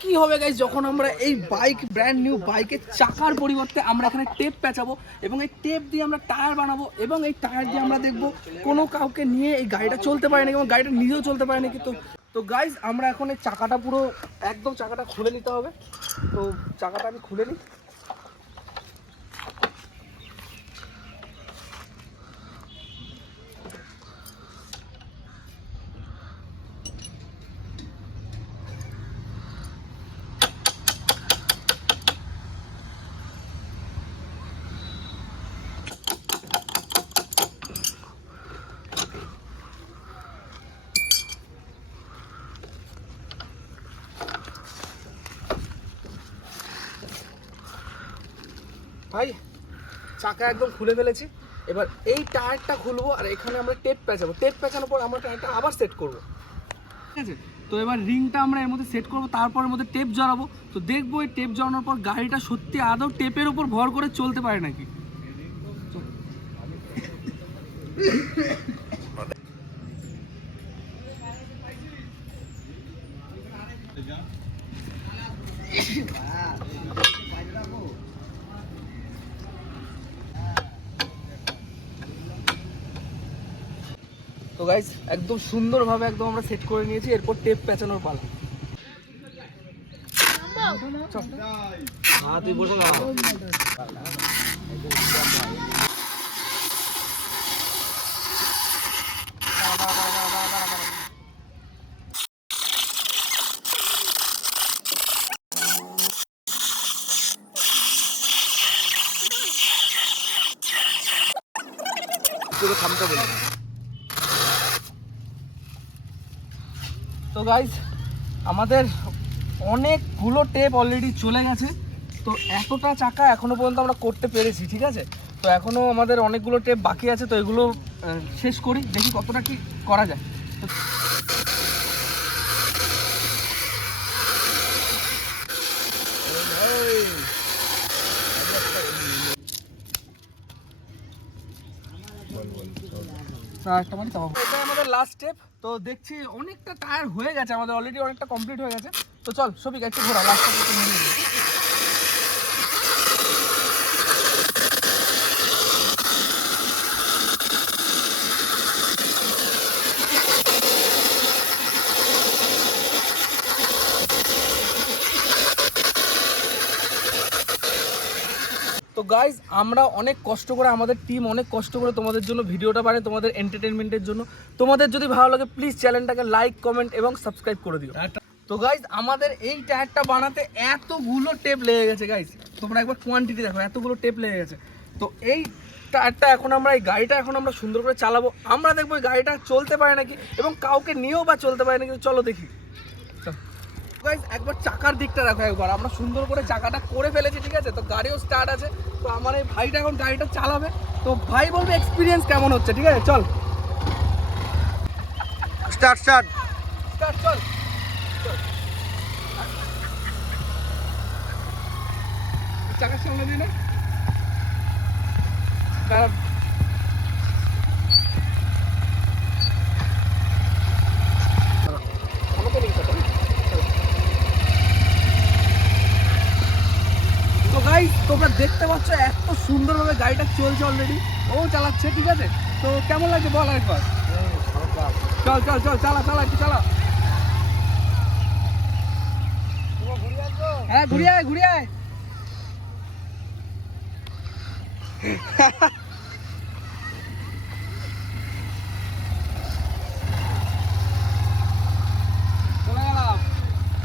কি হবে গাইস যখন আমরা এই বাইক ব্র্যান্ড নিউ বাইকের চাকার পরিবর্তে আমরা এখানে টেপ পেঁচাবো এবং এই টেপ দিয়ে আমরা টায়ার বানাবো এবং এই টায়ার দিয়ে আমরা দেখবো কোনো কাউকে নিয়ে এই গাড়িটা চলতে পারে নাকি এবং গাড়িটা নিজেও চলতে পারে নাকি। তো গাইস আমরা এখন এই চাকাটা পুরো একদম চাকাটা খুলে নিতে হবে। তো চাকাটা আমি খুলে নিই। ভাই চাকা একদম খুলে ফেলেছি। এবার এই টায়ারটা খুলবো আর এখানে আমরা টেপ পেঁচাবো। টেপ পেঁচানোর পর আমরা টায়ারটা আবার সেট করবো, ঠিক আছে? তো এবার রিংটা আমরা এর মধ্যে সেট করবো, তারপর এর মধ্যে টেপ জড়াবো। তো দেখবো এই টেপ জড়ানোর পর গাড়িটা সত্যি আদৌ টেপের উপর ভর করে চলতে পারে নাকি। তো গাইস একদম সুন্দরভাবে একদম আমরা সেট করে নিয়েছি। এরপর টেপ পেঁচানোর পালা। তুই বসে থামতে বলি। তো গাইস আমাদের অনেকগুলো টেপ অলরেডি চলে গেছে। তো এতটা চাকা এখনো পর্যন্ত আমরা করতে পেরেছি, ঠিক আছে? তো এখনো আমাদের অনেকগুলো টেপ বাকি আছে। তো এগুলো শেষ করি, দেখি কতটা কি করা যায়। এটাই আমাদের লাস্ট স্টেপ। তো দেখছি অনেকটা টায়ার হয়ে গেছে আমাদের, অলরেডি অনেকটা কমপ্লিট হয়ে গেছে। তো চল সবিক একটু ঘোরা লাস্ট তো গাইজ আমরা অনেক কষ্ট করে, আমাদের টিম অনেক কষ্ট করে তোমাদের জন্য ভিডিওটা বানাই, তোমাদের এন্টারটেনমেন্টের জন্য। তোমাদের যদি ভালো লাগে প্লিজ চ্যানেলটাকে লাইক, কমেন্ট এবং সাবস্ক্রাইব করে দিও। তো গাইজ আমাদের এই টায়ারটা বানাতে এতগুলো টেপ লেগে গেছে গাইজ, তোমরা একবার কোয়ান্টিটি দেখো, এতগুলো টেপ লেগে গেছে। তো এই টায়ারটা এখন আমরা, এই গাড়িটা এখন আমরা সুন্দর করে চালাবো। আমরা দেখবো এই গাড়িটা চলতে পারে নাকি এবং কাউকে নিয়েও বা চলতে পারে নাকি। চলো দেখি। গাইস একবার চাকার দিকটা দেখো, একবার আমরা সুন্দর করে চাকাটা করে ফেলেছি, ঠিক আছে? তো গাড়িও স্টার্ট আছে। তো আমার এই ভাইটা এখন গাড়িটা চালাবে। তো ভাই বলবে এক্সপিরিয়েন্স কেমন হচ্ছে, ঠিক আছে? চল স্টার্ট স্টার্ট স্টার্ট চল চাকার সামনে দিই না। তোমরা দেখতে পাচ্ছ এত সুন্দরভাবে গাড়িটা চলছে, অলরেডি ও চালাচ্ছে, ঠিক আছে? তো কেমন লাগছে বল একবার। চল চল চল চালা চালা একটু চালা। হ্যাঁ ঘুরিয়ে আয় ঘুরিয়ে আয়।